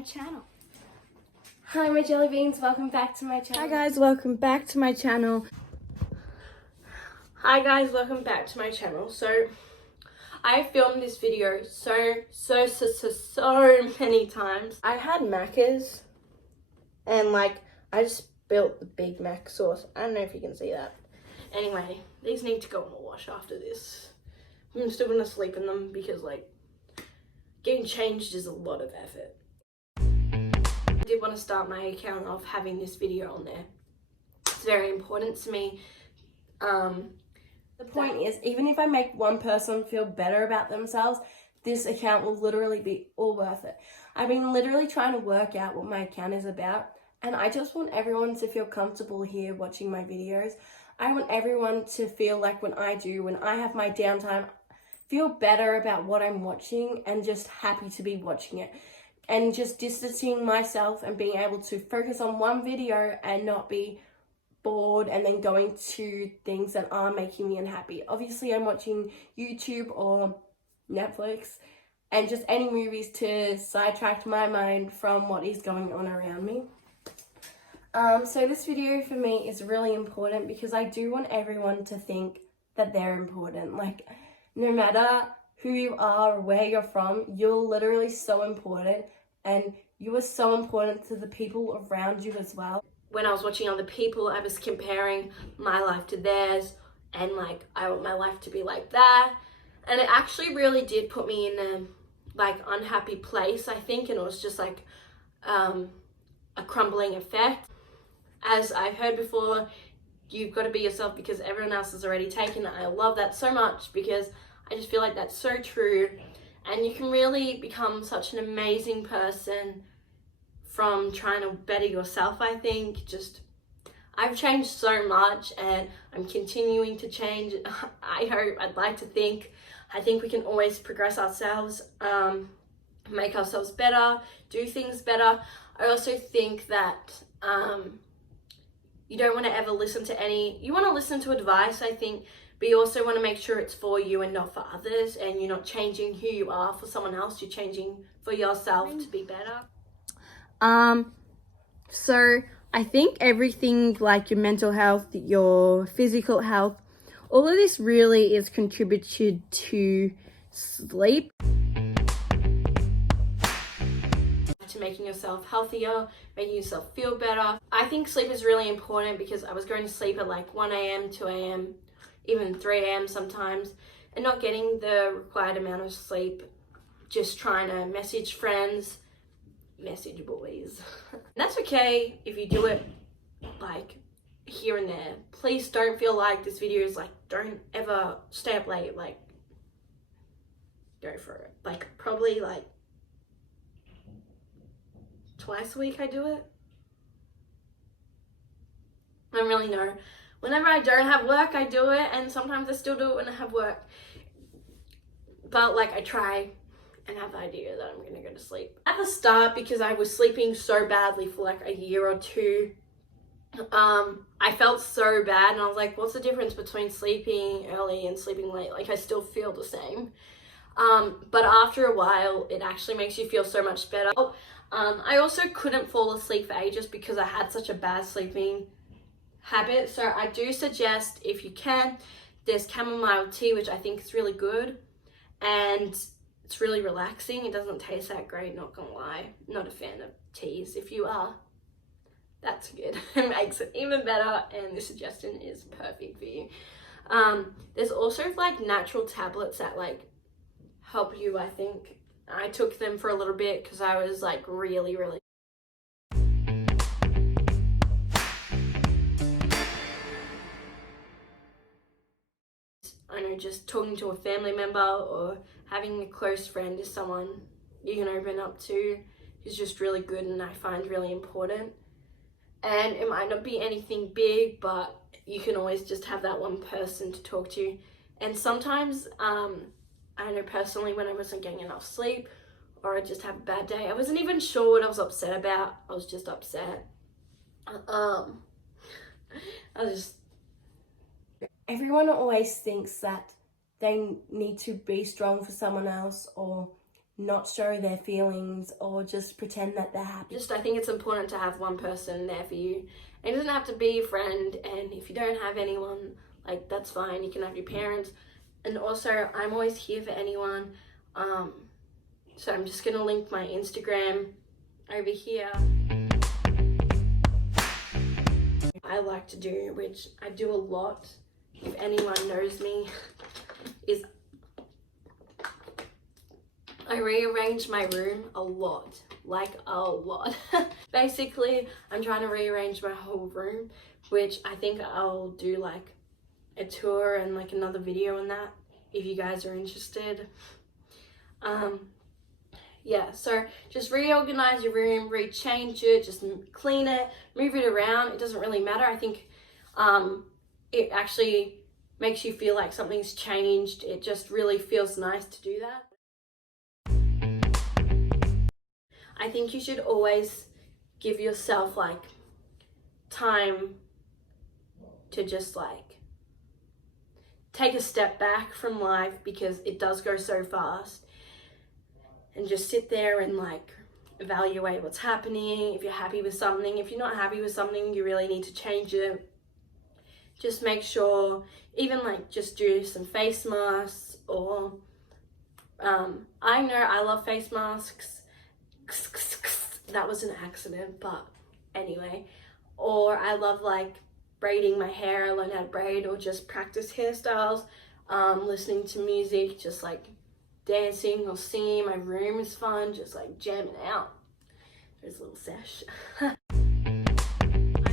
my channel. Hi my jelly beans, welcome back to my channel. Hi guys, welcome back to my channel. So I filmed this video so many times. I had Macca's and I just built the Big Mac sauce. I don't know if you can see that. Anyway, these need to go in the wash after this. I'm still gonna sleep in them because getting changed is a lot of effort. I did want to start my account off having this video on there. It's very important to me. The point is, even if I make one person feel better about themselves, this account will literally be all worth it. I've been literally trying to work out what my account is about, and I just want everyone to feel comfortable here watching my videos. I want everyone to feel like when I have my downtime, feel better about what I'm watching and just happy to be watching it. And just distancing myself and being able to focus on one video and not be bored and then going to things that are making me unhappy. Obviously, I'm watching YouTube or Netflix and just any movies to sidetrack my mind from what is going on around me. So this video for me is really important because I do want everyone to think that they're important. No matter who you are or where you're from, you're literally so important, and you are so important to the people around you as well. When I was watching other people, I was comparing my life to theirs, and I want my life to be like that. And it actually really did put me in a unhappy place, I think, and it was just a crumbling effect. As I've heard before, you've got to be yourself because everyone else is already taken. I love that so much because I just feel like that's so true, and you can really become such an amazing person from trying to better yourself. I think I've changed so much and I'm continuing to change. I think we can always progress ourselves, make ourselves better, do things better. I also think that you don't want to ever you want to listen to advice, I think, but you also want to make sure it's for you and not for others, and you're not changing who you are for someone else, you're changing for yourself to be better. So I think everything your mental health, your physical health, all of this really is contributed to sleep. To making yourself healthier, making yourself feel better. I think sleep is really important because I was going to sleep at 1 a.m, 2 a.m, even 3 a.m. sometimes, and not getting the required amount of sleep, just trying to message friends, message boys. That's okay if you do it here and there. Please don't feel like this video is don't ever stay up late. Go for it. Probably twice a week I do it. I don't really know. Whenever I don't have work, I do it, and sometimes I still do it when I have work. But I try and have the idea that I'm gonna go to sleep. At the start, because I was sleeping so badly for a year or two, I felt so bad, and I was like, what's the difference between sleeping early and sleeping late? I still feel the same. But after a while, it actually makes you feel so much better. I also couldn't fall asleep for ages because I had such a bad sleeping habit. So I do suggest, if you can, there's chamomile tea, which I think is really good, and it's really relaxing. It doesn't taste that great, not gonna lie. Not a fan of teas. If you are, that's good. It makes it even better, and this suggestion is perfect for you. There's also natural tablets that help you, I think. I took them for a little bit because I was really I know, just talking to a family member or having a close friend is someone you can open up to is just really good, and I find really important. And it might not be anything big, but you can always just have that one person to talk to. And sometimes I know personally, when I wasn't getting enough sleep or I just have a bad day, I wasn't even sure what I was upset about. I was just upset. Everyone always thinks that they need to be strong for someone else or not show their feelings or just pretend that they're happy. I think it's important to have one person there for you. It doesn't have to be a friend, and if you don't have anyone, like, that's fine. You can have your parents. And also, I'm always here for anyone. So I'm just gonna link my Instagram over here. I like to do, which I do a lot, if anyone knows me, is I rearrange my room a lot, like a lot. Basically, I'm trying to rearrange my whole room, which I think I'll do like a tour and like another video on that if you guys are interested. Yeah, so just reorganize your room, rechange it, just clean it, move it around. It doesn't really matter. I think it actually makes you feel like something's changed. It just really feels nice to do that. I think you should always give yourself like time to just like take a step back from life, because it does go so fast, and just sit there and like evaluate what's happening. If you're happy with something, if you're not happy with something, you really need to change it. Just make sure, even like just do some face masks, or I know I love face masks. That was an accident, but anyway. Or I love like braiding my hair. I learned how to braid, or just practice hairstyles, listening to music, just like dancing or singing in my room is fun, just like jamming out. There's a little sesh. I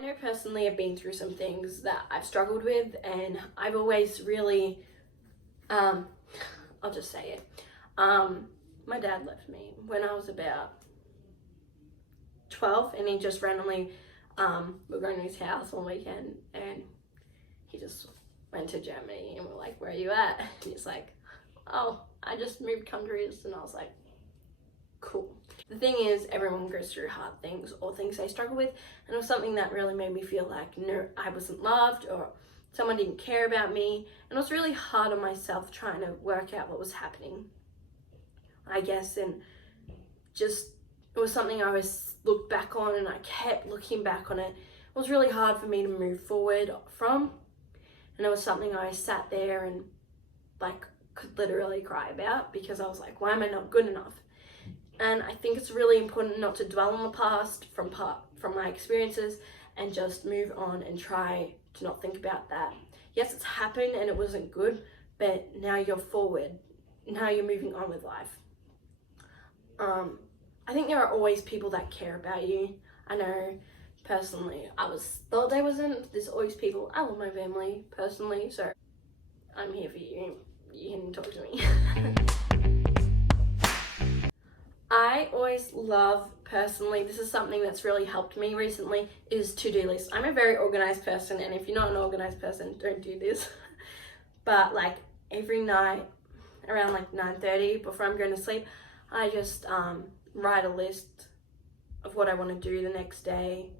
know personally I've been through some things that I've struggled with, and I've always really, I'll just say it. My dad left me when I was about 12, and he just randomly, we were going to his house one weekend, and he just went to Germany, and we're like, where are you at? And he's like, oh, I just moved countries. And I was like, cool. The thing is, everyone goes through hard things or things they struggle with, and it was something that really made me feel like, no, I wasn't loved, or someone didn't care about me, and it was really hard on myself trying to work out what was happening, I guess. And just, it was something I always looked back on, and I kept looking back on it. It was really hard for me to move forward from, and it was something I sat there and like could literally cry about, because I was like, why am I not good enough? And I think it's really important not to dwell on the past from my experiences, and just move on and try to not think about that. Yes, it's happened and it wasn't good, but now you're forward. Now you're moving on with life. I think there are always people that care about you. I know personally, thought there wasn't. There's always people. I love my family personally, so I'm here for you. You can talk to me. I always love, personally, this is something that's really helped me recently, is to-do lists. I'm a very organized person, and if you're not an organized person, don't do this. But like every night around like 9:30 before I'm going to sleep, I just write a list of what I want to do the next day.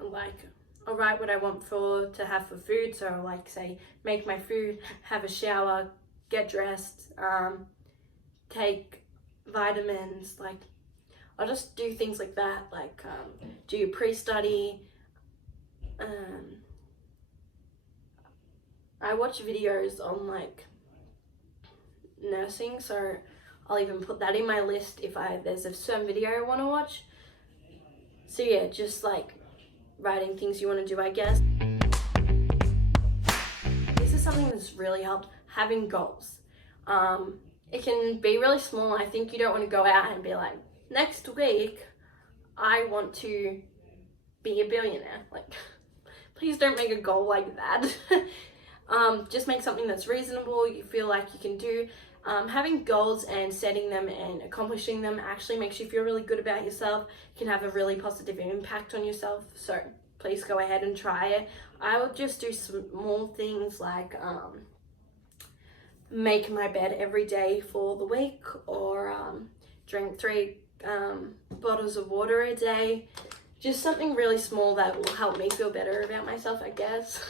Like, I'll write what I want to have for food. So I'll like say, make my food, have a shower, get dressed, take vitamins. Like, I'll just do things like that, like do your pre-study. I watch videos on like nursing, so I'll even put that in my list if there's a certain video I want to watch. So yeah, just like writing things you want to do, I guess. This is something that's really helped, having goals. It can be really small. I think you don't want to go out and be like, next week I want to be a billionaire. Like, please don't make a goal like that. Just make something that's reasonable, you feel like you can do. Having goals and setting them and accomplishing them actually makes you feel really good about yourself. It can have a really positive impact on yourself, so please go ahead and try it. I would just do small things like make my bed every day for the week, or drink 3 bottles of water a day. Just something really small that will help me feel better about myself, I guess.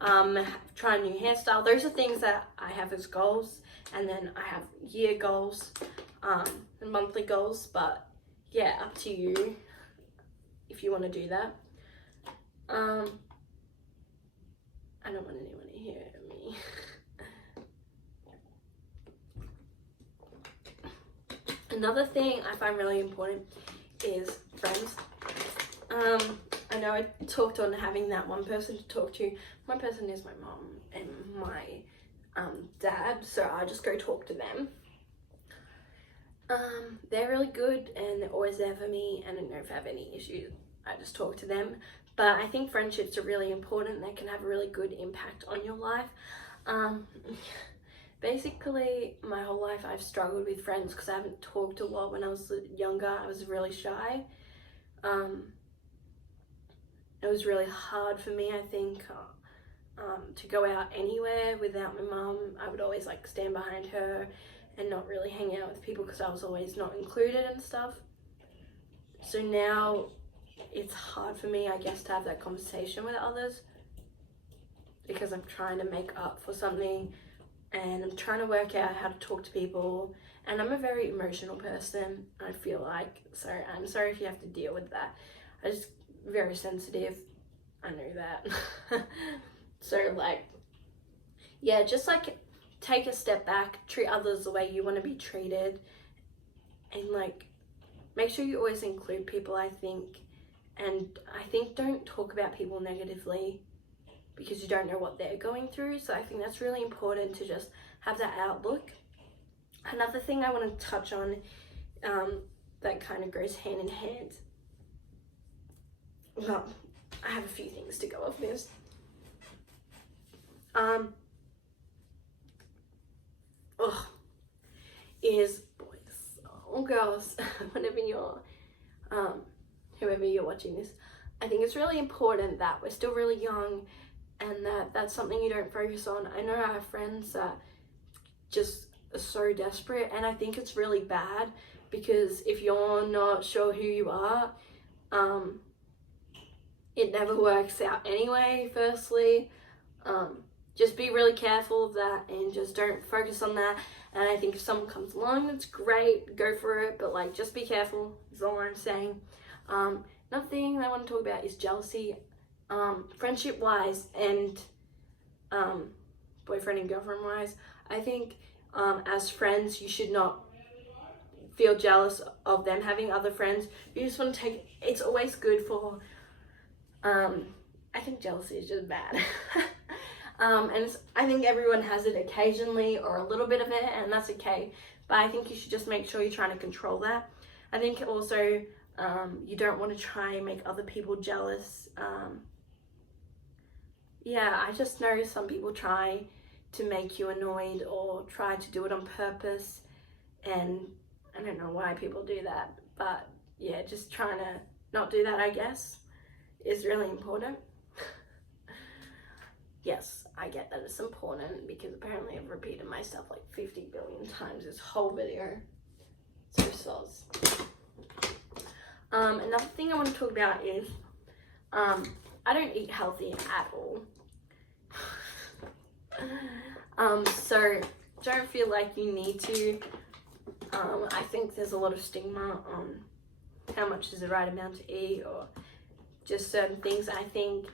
Try a new hairstyle. Those are things that I have as goals. And then I have year goals. and monthly goals, but yeah, up to you if you want to do that. I don't want anyone to hear me. Another thing I find really important is friends. I know I talked on having that one person to talk to. One person is my mom and my dad, so I just go talk to them. They're really good and they're always there for me, and I know if I have any issues, I just talk to them. But I think friendships are really important. They can have a really good impact on your life. Basically, my whole life I've struggled with friends because I haven't talked a lot. When I was younger, I was really shy. It was really hard for me, I think, to go out anywhere without my mum. I would always like stand behind her and not really hang out with people because I was always not included and stuff. So now it's hard for me, I guess, to have that conversation with others because I'm trying to make up for something and I'm trying to work out how to talk to people, and I'm a very emotional person, I feel like, so I'm sorry if you have to deal with that. I'm just very sensitive, I know that. So like, yeah, just like take a step back, treat others the way you want to be treated, and like make sure you always include people, I think. And I think don't talk about people negatively because you don't know what they're going through. So I think that's really important to just have that outlook. Another thing I want to touch on that kind of goes hand in hand. Well, I have a few things to go off this. Is boys or girls, whenever you're, whoever you're watching this, I think it's really important that we're still really young and that's something you don't focus on. I know I have friends that just are so desperate, and I think it's really bad because if you're not sure who you are, it never works out anyway, firstly. Just be really careful of that and just don't focus on that. And I think if someone comes along, that's great, go for it, but like just be careful is all I'm saying. Another thing I want to talk about is jealousy, friendship wise and boyfriend and girlfriend wise. I think as friends you should not feel jealous of them having other friends. You just want to take, it's always good for, I think jealousy is just bad. And I think everyone has it occasionally or a little bit of it, and that's okay. But I think you should just make sure you're trying to control that. I think also you don't want to try and make other people jealous. Yeah, I just know some people try to make you annoyed or try to do it on purpose, and I don't know why people do that, but yeah, just trying to not do that, I guess, is really important. Yes, I get that it's important because apparently I've repeated myself like 50 billion times this whole video. So soz. Another thing I want to talk about is I don't eat healthy at all. So don't feel like you need to. I think there's a lot of stigma on how much is the right amount to eat or just certain things. I think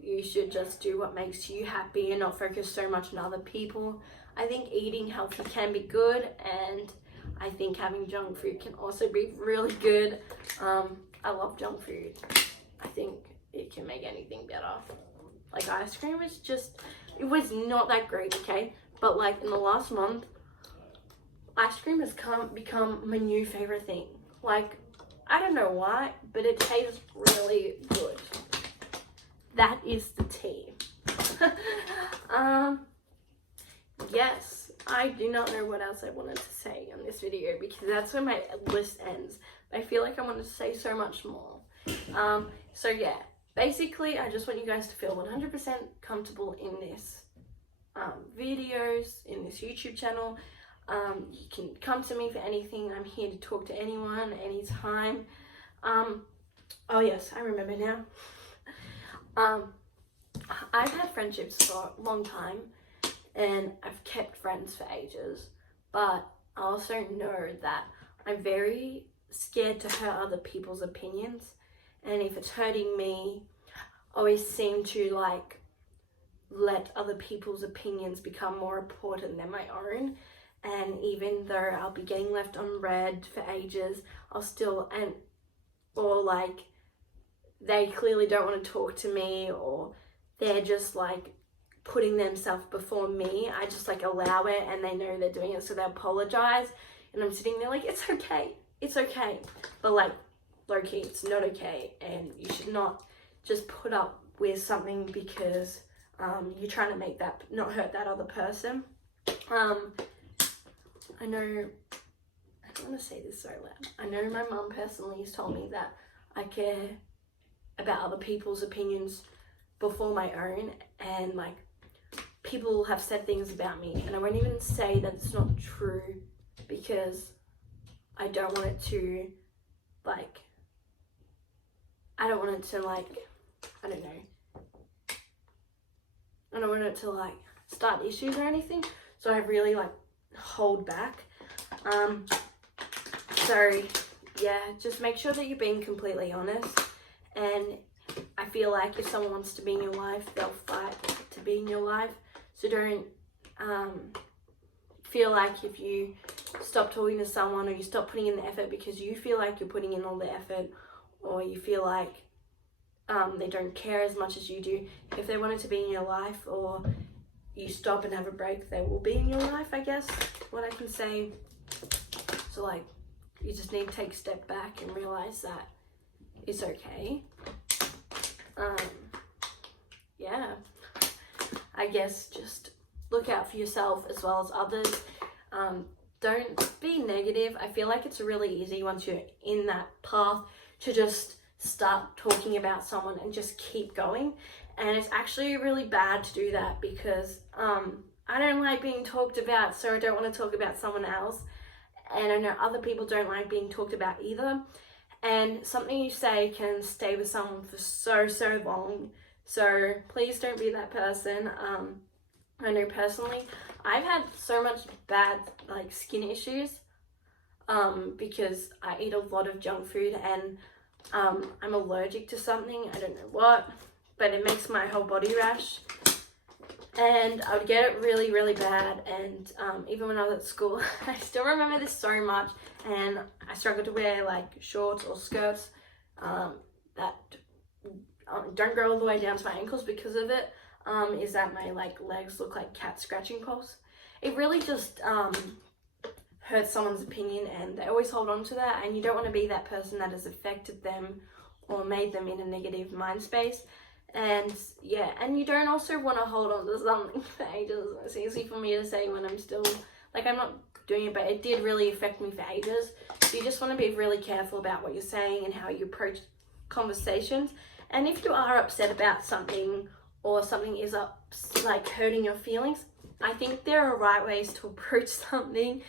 you should just do what makes you happy and not focus so much on other people. I think eating healthy can be good, and I think having junk food can also be really good. I love junk food. I think it can make anything better. Like ice cream is just, it was not that great, okay? But like in the last month, ice cream has become my new favorite thing. Like, I don't know why, but it tastes really good. That is the tea. Yes, I do not know what else I wanted to say on this video because that's where my list ends. I feel like I wanted to say so much more. So yeah, basically I just want you guys to feel 100% comfortable in this videos, in this YouTube channel. You can come to me for anything. I'm here to talk to anyone, anytime. Oh yes, I remember now. I've had friendships for a long time and I've kept friends for ages, but I also know that I'm very scared to hurt other people's opinions, and if it's hurting me, I always seem to like let other people's opinions become more important than my own. And even though I'll be getting left on red for ages, I'll still, or like they clearly don't want to talk to me, or they're just like putting themselves before me, I just like allow it, and they know they're doing it, so they apologize, and I'm sitting there like, it's okay, but like low-key, it's not okay, and you should not just put up with something because you're trying to make that not hurt that other person. I know, I don't want to say this so loud, I know my mum personally has told me that I care about other people's opinions before my own, and like people have said things about me, and I won't even say that it's not true because I don't want it to like, I don't want it to like, I don't want it to like start issues or anything, so I really like hold back. So yeah, just make sure that you're being completely honest, and I feel like if someone wants to be in your life, they'll fight to be in your life. So don't feel like if you stop talking to someone, or you stop putting in the effort because you feel like you're putting in all the effort, or you feel like they don't care as much as you do. If they wanted to be in your life, or you stop and have a break, they will be in your life, I guess, what I can say. So like, you just need to take a step back and realize that it's okay. Yeah, I guess just look out for yourself as well as others. Don't be negative. I feel like it's really easy once you're in that path to just start talking about someone and just keep going, and it's actually really bad to do that because I don't like being talked about, so I don't want to talk about someone else, and I know other people don't like being talked about either, and something you say can stay with someone for so long. So please don't be that person. I know personally I've had so much bad like skin issues because I eat a lot of junk food, and I'm allergic to something, I don't know what, but it makes my whole body rash, and I would get it really bad. And even when I was at school, I still remember this so much, and I struggled to wear like shorts or skirts that don't go all the way down to my ankles because of it. Is that my like legs look like cat scratching poles. It really just hurts someone's opinion, and they always hold on to that, and you don't want to be that person that has affected them or made them in a negative mind space. And yeah, and you don't also want to hold on to something for ages. It's easy for me to say when I'm still like, I'm not doing it, but it did really affect me for ages. So you just want to be really careful about what you're saying and how you approach conversations. And if you are upset about something, or something is like hurting your feelings, I think there are right ways to approach something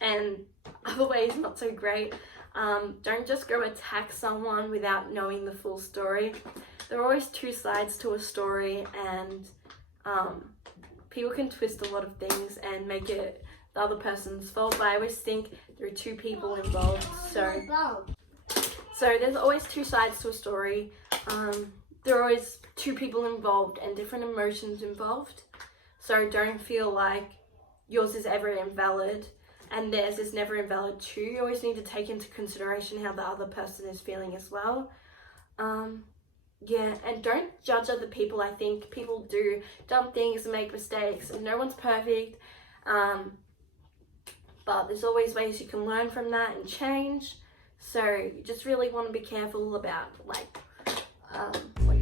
and other ways not so great. Don't just go attack someone without knowing the full story. There are always two sides to a story, and people can twist a lot of things and make it the other person's fault, but I always think there are two people involved, so there's always two sides to a story. There are always two people involved and different emotions involved, so don't feel like yours is ever invalid and theirs is never invalid too. You always need to take into consideration how the other person is feeling as well. Yeah, and don't judge other people. I think people do dumb things and make mistakes, and no one's perfect, but there's always ways you can learn from that and change. So you just really want to be careful about like what